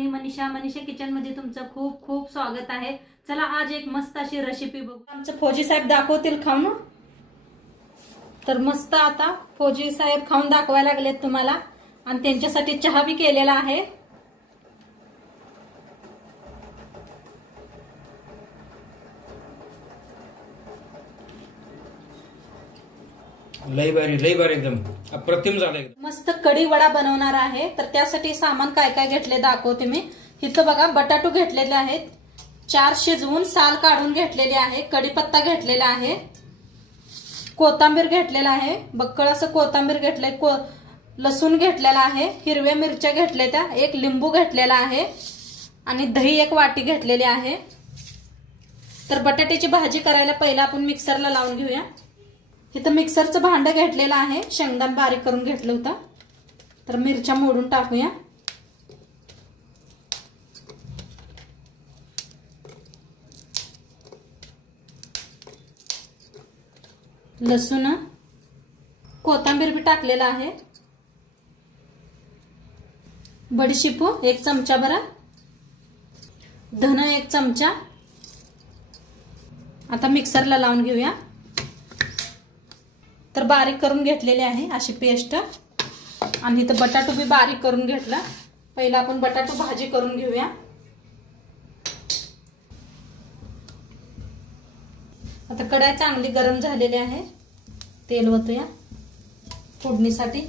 मी Manisha kitchen मध्ये तुमचं खूप खूप स्वागत आहे। चला आज एक मस्त अशी रेसिपी बघू। आमचे फौजी साहेब दाखवतील खाऊन। तर मस्त आता फौजी साहेब खाऊन दाखवायला लागलेत तुम्हाला आणि त्यांच्यासाठी चहा बी केलेला आहे। लई बारी एकदम अप्रतिम झालंय। मस्त कढी वडा बनवणार आहे। तर त्यासाठी सामान काय काय घेतले दाखवते मी। इथं बघा बटाटू घेतलेले आहेत, 4 शिजवून साल काढून घेतलेले आहे, कढीपत्ता घेतलेला आहे, कोथिंबीर घेतलेला आहे, बक्कळ असं कोथिंबीर घेतलंय, लसूण घेतलेला आहे, हिरव्या मिरच्या घेतल्या त्या, एक लिंबू घेतलेला आहे आणि दही 1 वाटी घेतलेली आहे। तर बटाट्याची भाजी करायला पहिला आपण मिक्सरला लावून घेऊया। इथं मिक्सरचं भांडं घेतलेलं आहे, शेंगदाणे बारीक करून घेतलं होतं। तर मिरच्या मोडून टाकूया। लसूण, कोथिंबीर भी टाकलेला आहे, बडीशेप 1 चमचा भरा, धन 1 चमचा। आता मिक्सरला लावून घेऊया। तर बारीक करून घेतलेले आहे अशी पेस्ट आणि इथं बटाटू भी बारीक करून घेतला। पहिला आपण बटाटू भाजी करून घेऊया। आता कढई चांगली गरम झालेली आहे, तेल ओतूया फोडणीसाठी।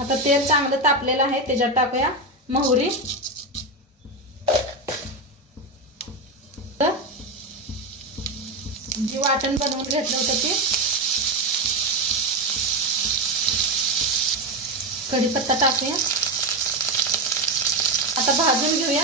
आता तेल चांगलं तापलेलं आहे, त्याच्यात टाकूया मोहरी, जी वाटण बनवून घेतलं होतं ते, कढीपत्ता टाकूया। आता भाजून घेऊया।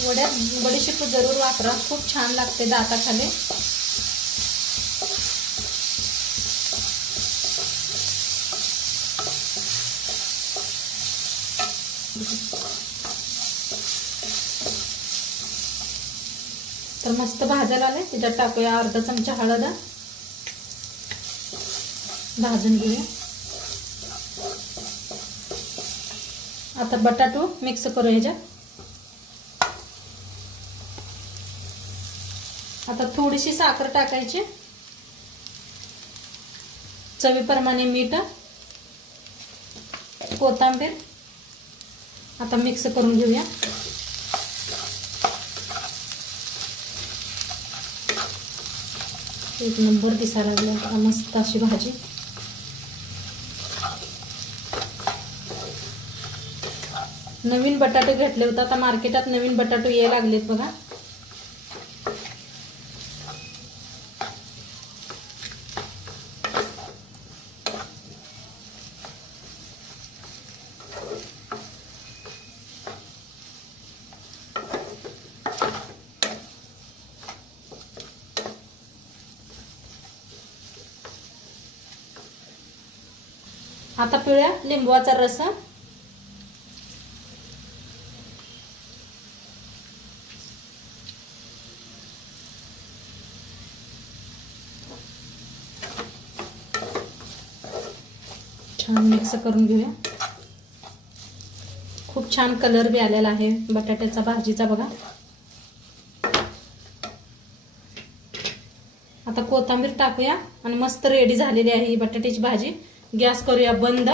वड्यात बडीशेप जरूर वापरा, खूप छान लागते दाताखाली। तर मस्त भाजायला आले, त्याच्यात टाकूया अर्धा चमचा हळद, भाजून घेऊया। आता बटाटू मिक्स करू ह्याच्यात। आता थोडीशी साखर टाकायची, चवीप्रमाणे मीठ, कोथिंबीर। आता मिक्स करून घेऊया। एक नंबर दिसायला लागली आता मस्त अशी भाजी। नवीन बटाटे घेतले होते, आता मार्केटात नवीन बटाटे यायला लागलेत बघा। आता पिळूया लिंबूचा रस, छान मिक्स करून घेऊया। खूप छान कलर भी आलेला आहे बटाट्याचा भाजीचा बघा। आता कोथिंबीर टाकूया आणि मस्त रेडी झालेली आहे ही बटाट्याची भाजी। गॅस करूया बंद।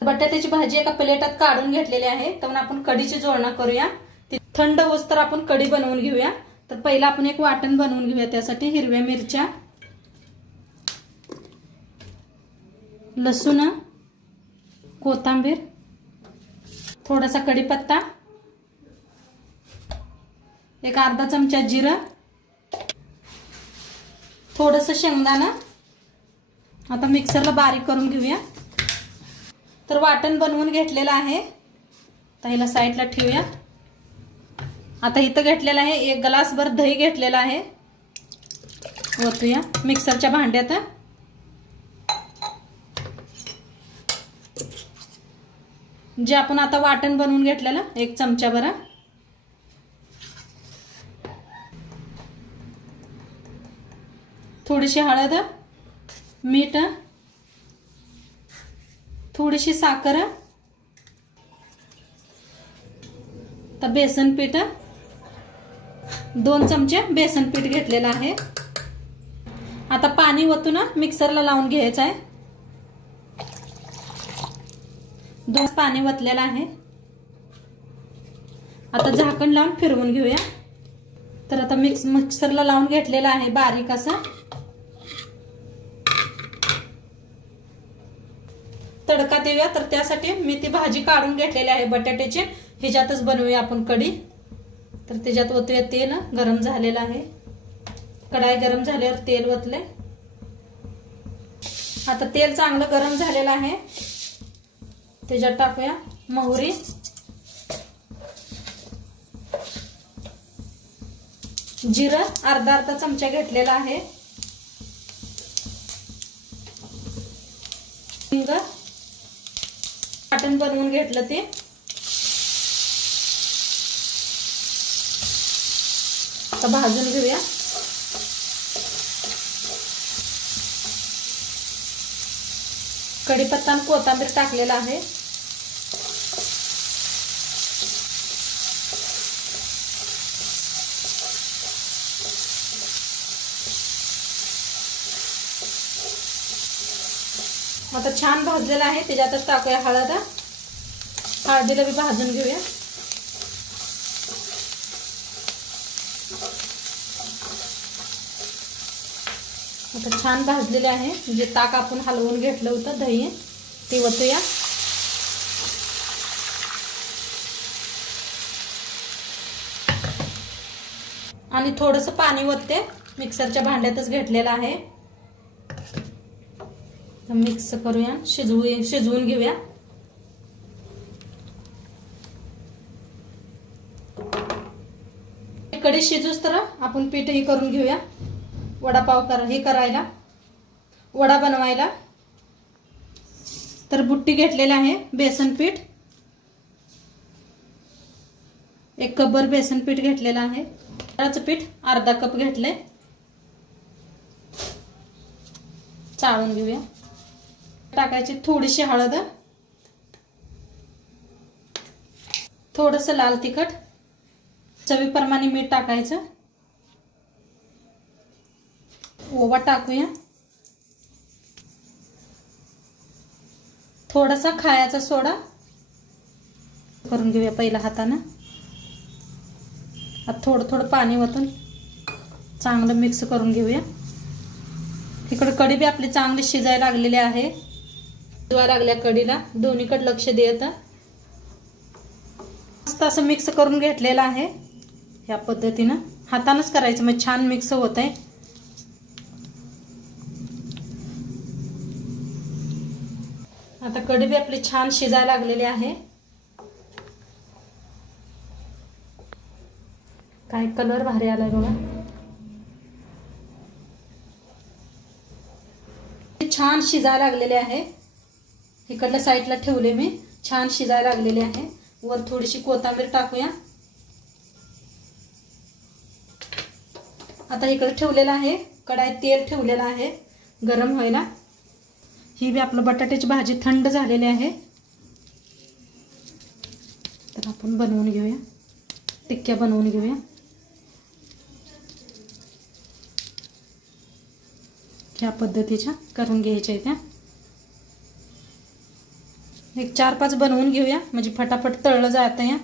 बटाट्याची भाजी एका प्लेटात काढून घेतलेली आहे। तर आपण कढीची जोडणा करूया। ती थंड होस तर आपण कढी बनवून घेऊया। तर पहिला आपण एक वाटण बनवून घेऊया। त्यासाठी हिरव्या मिरच्या, लसूण, कोथिंबीर, थोडासा कढीपत्ता, एक अर्धा चमचा जिरं, थोडंसं शेंगदाणा। आता मिक्सरला बारीक करून घेऊया। तर वाटण बनवून घेतलेलं आहे, त्याला साईडला ठेवूया। आता इथं घेतलेलं आहे 1 ग्लासभर दही घेतलेला आहे, ओतूया मिक्सरच्या भांड्यात। जे आपण आता वाटण बनवून घेतलेलं 1 चमचा भर, थोडीशी हळद, मीठ, थोडीशी साखर, तर बेसन पीठ 2 चमचे बेसन पीठ घेतलेलं आहे. आता पाणी ओतून मिक्सरला लावून घ्यायचं आहे. 2 पाणी ओतलेलं आहे. आता झाकण लावून फिरवून घेऊया. तर आता मिक्सरला लावून घेतलेलं आहे बारीक असं. तडका देऊया. तर त्यासाठी मी ती भाजी काढून घेतलेली आहे बटाट्याची. ह्याच्यातच बनवूया आपण कढी. तर त्याच्यात ओतूया तेल. गरम झालेलं आहे. कढाई गरम झाल्यावर तेल ओतले. आता तेल चांगलं गरम झालेलं आहे. त्याच्यात टाकूया मोहरी, जिरं अर्धा चमचा घेतलेला आहे, हिंग, वाटण बनवून घेतलं ते, आता भाजून घेऊया. कढीपत्ता आणि कोथिंबीर टाकलेला आहे. आता छान भाजलेला आहे. त्याच्यातच टाकूया हळद. हळदीला बी भाजून घेऊया. आता छान भाजलेले आहे. जे ताक आपण हलवून घेतलं होतं दही ते ओतूया. आणि थोडंसं पाणी ओतते. मिक्सरच्या भांड्यातच घेतलेलं आहे. मिक्स करूया. शिजवून घेऊया. कढी शिजूस तर आपण पीठही करून घेऊया. वडापाव करायला, वडा बनवायला. तर बुट्टी घेतलेला आहे बेसन पीठ. 1 कपभर बेसन पीठ घेतलेलं आहे. तांदळाचं पीठ अर्धा कप घेतलंय. चाळून घेऊया. टाकायची थोडीशी हळद, थोडंसं लाल तिखट, चवीप्रमाणे मीठ टाकायचं. ओवा टाकूया. थोडासा खायचा सोडा करून घेऊया पहिला हाताने. आता थोडं पाणी ओतून चांगलं मिक्स करून घेऊया. इकडे कढी बी आपली चांगली शिजायला लागलेली आहे. शिजवायला लागल्या कढीला. दोन्हीकडे लक्ष द्यायचं. मस्त असं मिक्स करून घेतलेलं आहे. ह्या पद्धतीनं हातानंच करायचं, मग छान मिक्स होत आहे. आता कढी बी आपली छान शिजायला लागलेली आहे. काय कलर भारी आलाय बघा. छान शिजायला लागलेले आहे. इकडल्या साईडला ठेवले मी. छान शिजायला लागलेले आहे. वर थोडीशी कोथिंबीर टाकूया. आता इकडे ठेवलेलं आहे. कढाईत तेल ठेवलेलं आहे गरम व्हायला. ही बी आपलं बटाट्याची भाजी थंड झालेली आहे. तर आपण बनवून घेऊया. टिक्क्या बनवून घेऊया. ह्या पद्धतीच्या करून घ्यायच्या त्या. एक 4-5 बनवून घेऊया म्हणजे फटाफट तळलं जातं. या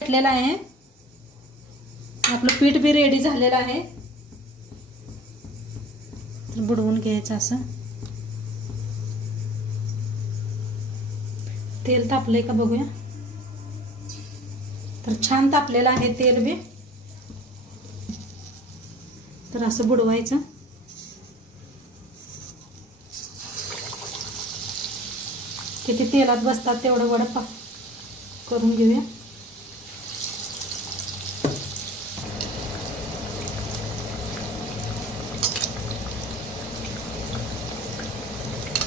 घेतलेला आहे. आपलं पीठ बी रेडी झालेलं आहे. तर बुडवून घ्यायचं असं. तेल तापलंय का बघूया. तर छान तापलेलं आहे तेल बी. तर असं बुडवायचं. किती तेलात बसतात तेवढं वडा करून घेऊया.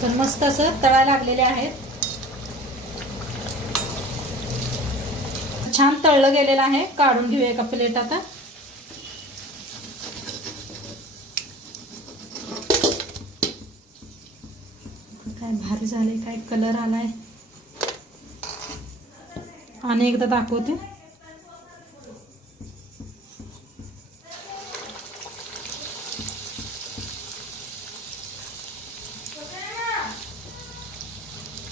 तर मस्त असं तळायला लागलेले आहेत. छान तळलं गेलेलं आहे. काढून घेऊया एका प्लेट आता. काय भारी झाले, काय कलर आलाय. आणि एकदा दाखवते.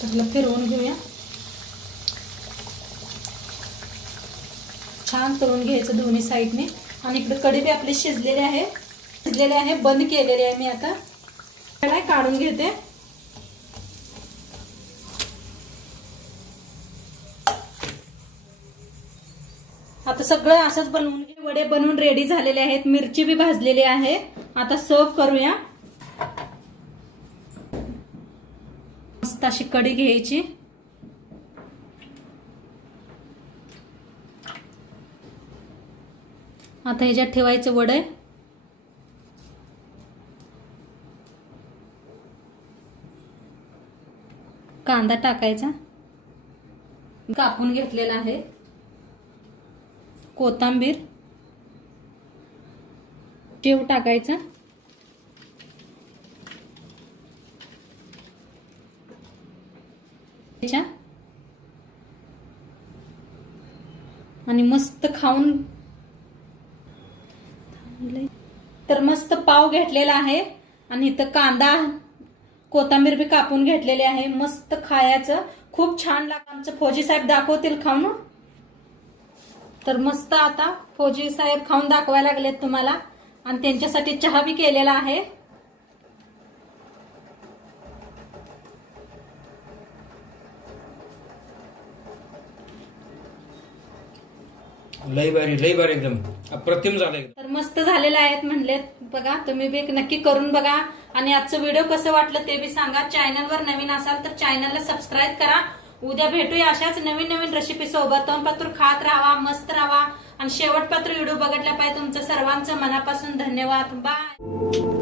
त्याला फिरवून घेऊया. छान तळून घ्यायचं दोन्ही साईडने. आणि इकडे कढी बी आपली शिजलेली आहे. बंद केलेली आहे मी आता. त्याला काढून घेते. आता सगळं असंच बनवून घे. वडे बनवून रेडी झालेले आहेत. मिरची बी भाजलेली आहे. आता सर्व करूया. मस्त अशी कढी घ्यायची. आता ह्याच्यात ठेवायचं वडे. कांदा टाकायचा कापून घेतलेला आहे. कोथिंबीर, शेव टाकायचा. आणि मस्त खाऊन. तर मस्त पाव घेतलेला आहे. आणि इथं कांदा कोथिंबीर बी कापून घेतलेली आहे. मस्त खायचं, खूप छान लागतं. आमचं फौजी साहेब दाखवतील खाऊन. तर मस्त आता फौजी साहेब खाऊन दाखवायला लागलेत तुम्हाला. आणि त्यांच्यासाठी चहा बी केलेला आहे. लई भारी एकदम अप्रतिम झालंय. तर मस्त झालेले आहेत म्हणलेत. बघा तुम्ही बी नक्की करून बघा. आणि आजचं व्हिडिओ कसं वाटलं ते बी सांगा. चॅनलवर नवीन असाल तर चॅनलला सबस्क्राईब करा. उद्या भेटूया अशाच नवीन रेसिपी सोबत. तोंडपात्र खात राहा, मस्त राहा. आणि शेवटपात्र व्हिडिओ बघितला पाहिजे. तुमचं सर्वांचं मनापासून धन्यवाद. बाय.